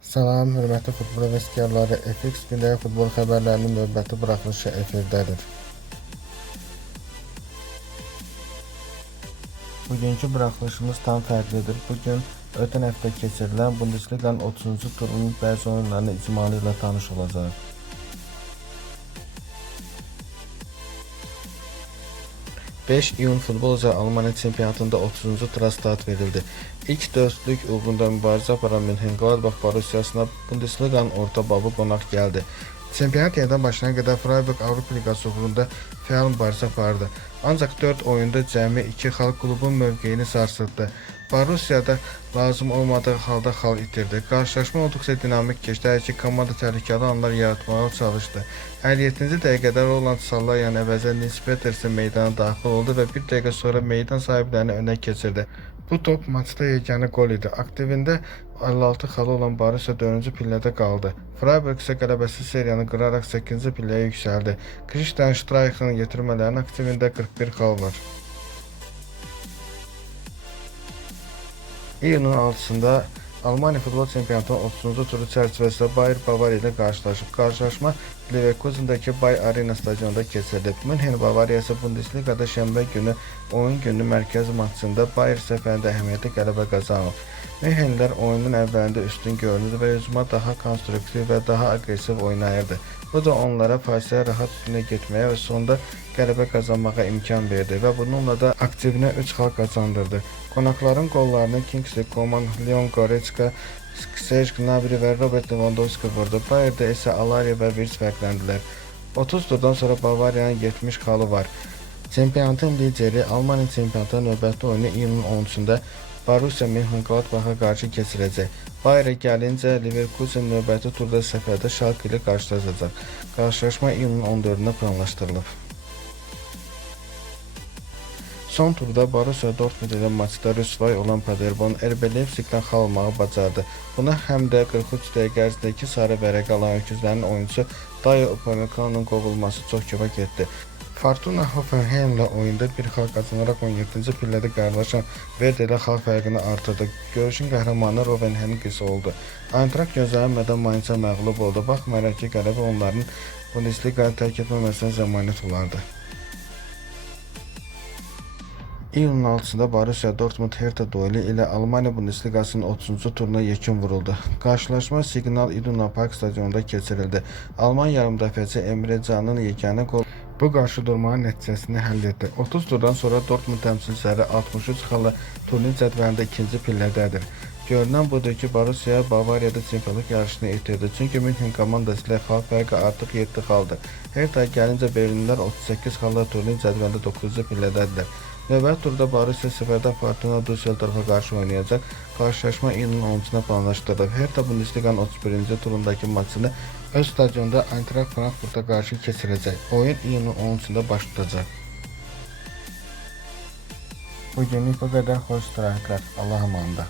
Salam, hörmətli futbol həvəskarları. FX gündəlik futbol xəbərlərinin növbəti buraxılışı efirdədir. Bugünkü buraxılışımız tam fərqlidir. Bugün ötən həftə keçirilən Bundesliqanın 30-cu turunun bəzi oyunlarını icmalı ilə tanış olacaq. 5 iyun futbol üzrə Almaniya çempionatında 30-cu tura verildi. İlk dörtlük uğrunda mübarizə aparan Mönchengladbach Borussiasına Bundesliqanın orta babı qonaq gəldi. Çempionat yenidən başlayana qədər Freiburg Avropa Liqası uğrunda fəal mübarizə apardı. Ancaq 4 oyunda cəmi 2 xal klubun mövqeyini sarsıtdı. Borussiya lazım olmadığı halda xal itirdi. Qarşılaşma olduqca dinamik keçdi. Hər iki komanda təhlükəli anlar yaratmağa çalışdı. 57-ci dəqiqədə Roland Salayan əvəzə Nils Petersen meydana daxil oldu və bir dəqiqə sonra meydan sahiblərini önə keçirdi. Bu top maçda yeganə gol idi. Aktivində 56 xalı olan Borussia 4-cü pillədə qaldı. Freiburg isə qələbəsi seriyanı qıraraq 8-ci pilləyə yüksəldi. Christian Streich'ın yetirmələrinin aktivində 41 xal var. İyunun 6-sında Almanya futbol çempionatının 30-cu turu çərçivəsində Bayer Bavariya ilə qarşılaşıb. Qarşılaşma Leverkusendəki Bay Arena stadionunda keçirilib. Münhen Bavariyası Bundesliqada şənbə günü oyun günü mərkəzi maçında Bayer səfərində əhəmiyyətli qələbə qazanıb. Münhenlər oyunun əvvəlində üstün görünürdü və hücuma daha konstruktiv və daha aqressiv oynayırdı. Bu da onlara fasilə rahat üstünə getməyə və sonda qələbə qazanmağa imkan verdi və bununla da aktivinə 3 xal qazandırdı. Qonaqların qollarını Kingsley Coman, Leon Goretzka, Serge Gnabry və Robert Lewandowski vurdu. Bayerdə isə Alaria və Wirtz fərqləndilər. 30 turdan sonra Bavariyanın 70 xalı var. Çempionatın lideri Almaniya çempionatı növbəti oyunu iyunun 13-də Borussia Mönchengladbach-a qarşı keçirəcək. Bayerə gəlincə Leverkusen növbəti turda səfərdə Schalke ilə qarşılaşacaq. Qarşılaşma iyunun 14-də planlaşdırılıb. Son turda Borussia Dortmund ilə maçda rüsvay olan Paderborn RB Leipzig-dən xal almağı bacardı. Buna həm də 43 dəqiqə ərzində 2 sarı vərəq alan öküzlərin oyunçusu Dayo Upamecano'nun qovulması çox kömək etdi. Fortuna Hoffenheimlə oyunda bir xal qazanaraq 17-ci pillədə qarşılaşan Werder ilə xal fərqini artırdı. Görüşün qəhrəmanı Hoffenheimin qızı oldu. Eintracht gözlənilmədən Mainz-a məğlub oldu. Baxmayaraq ki, qələbə onların Bundesliqa-nı tərk etməməsinə zəmanət olardı. İyunun 6-da Borussia Dortmund Hertha dueli ilə Almaniya Bundesliqasının 30-cu turuna yekun vuruldu. Qarşılaşma Signal Iduna Park stadionunda keçirildi. Alman yarımdəfəçi Emre Can'ın yeganə qol bu qarşıdurmanın nəticəsini həll etdi. 30 turdan sonra Dortmund təmsilçiləri 63 xalla turnir cədvəlində ikinci pillədədir. Görünən budur ki, Borussia Bavariyada çempionluq yarışını itirdi. Çünki Münhen komandası ilə xal fərqi artıq 7 xaldır. Hertha gəlincə Berlinlər 38 xalla turnir cədvəlində 9-cu pillədədirlər. Növbəti turda Borussia səfərdə Fortuna Düsseldorfa qarşı oynayacaq. Qarşılaşma iyunun 10-cuna planlaşdırılıb. Hertha Bundesliqanın 31-ci turundakı maçını öz stadionda Eintracht Frankfurta qarşı keçirəcək. Oyun iyunun 10-cunda baş tutacaq. Bugünlük bu qədər xoş istirahətlər. Allah amanında.